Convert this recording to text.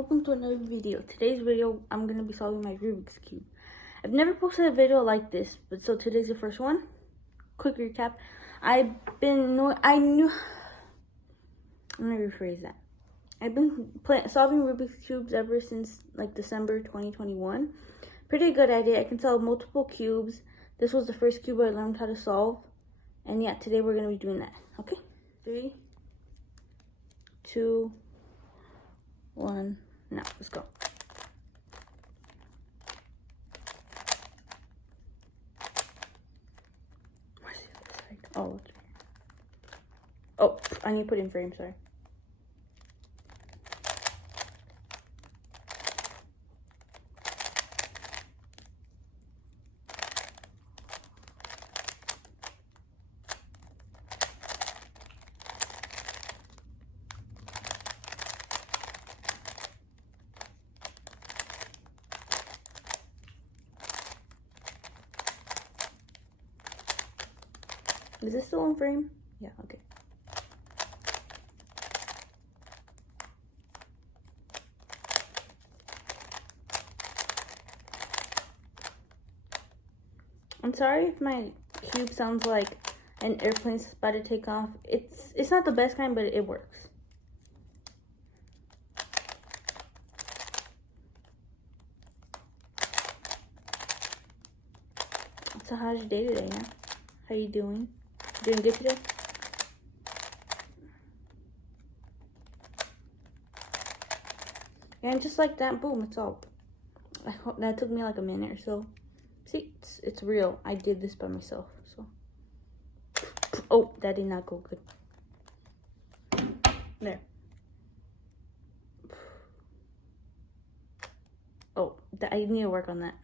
welcome to another video. Today's video, I'm going to be solving my Rubik's Cube. I've never posted a video like this, but so today's the first one. Quick recap. Let me rephrase that. I've been solving Rubik's Cubes ever since like December 2021. Pretty good at it. I can solve multiple cubes. This was the first cube I learned how to solve. And yeah, today we're going to be doing that. Okay? 3, 2, 1. Now, let's go. Where's the other side? Oh, it's right here. Oh, I need to put in frame, sorry. Is this still in frame? Yeah, okay. I'm sorry if my cube sounds like an airplane's about to take off. It's not the best kind, but it works. So how's your day today, huh? How you doing? Doing good today? Yeah, and just like that, boom, it's all. I hope that took me like a minute or so. See, it's real. I did this by myself, so. Oh, that did not go good. There. Oh, I need to work on that.